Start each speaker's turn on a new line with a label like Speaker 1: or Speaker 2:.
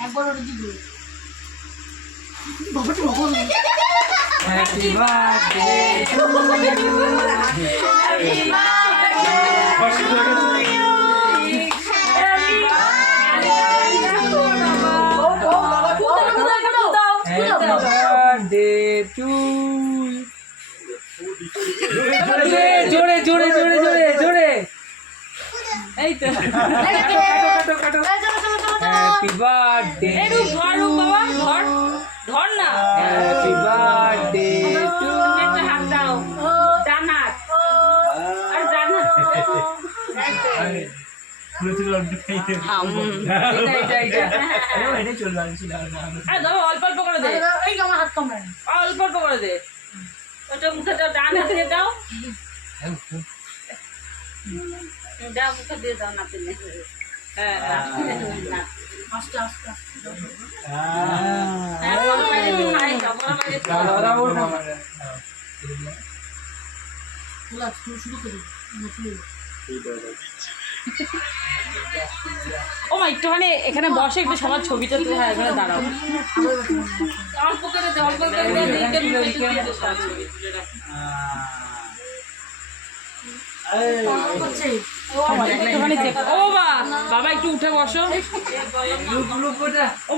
Speaker 1: একবার ওটা দিবি
Speaker 2: happy birthday to happy birthday to জোরে জোরে জোরে জোরে জোরে এই তো কাটো কাটো হ্যাপি বার্থডে
Speaker 3: একটু ধর রূপ বাবা ধর ধর না।
Speaker 2: হ্যাপি বার্থডে টু
Speaker 3: একটা হাত দাও। ডান হাত আর ডান হাত অল্প অল্প করে দে। অল্প অল্প করে দে। ওটা মুখে দাও ডান হাতে দিয়ে দাও। দাও মুখে দিয়ে দাও নাতে ও মা একটুখানি এখানে বসে একটু সবার ছবিটা তুলে হ্যাঁ এখানে দাঁড়াও। ছবি তুলে রাখ।
Speaker 1: করছে
Speaker 3: একটুখানি চেক ও বাবা বাবা একটু উঠে বসো। ও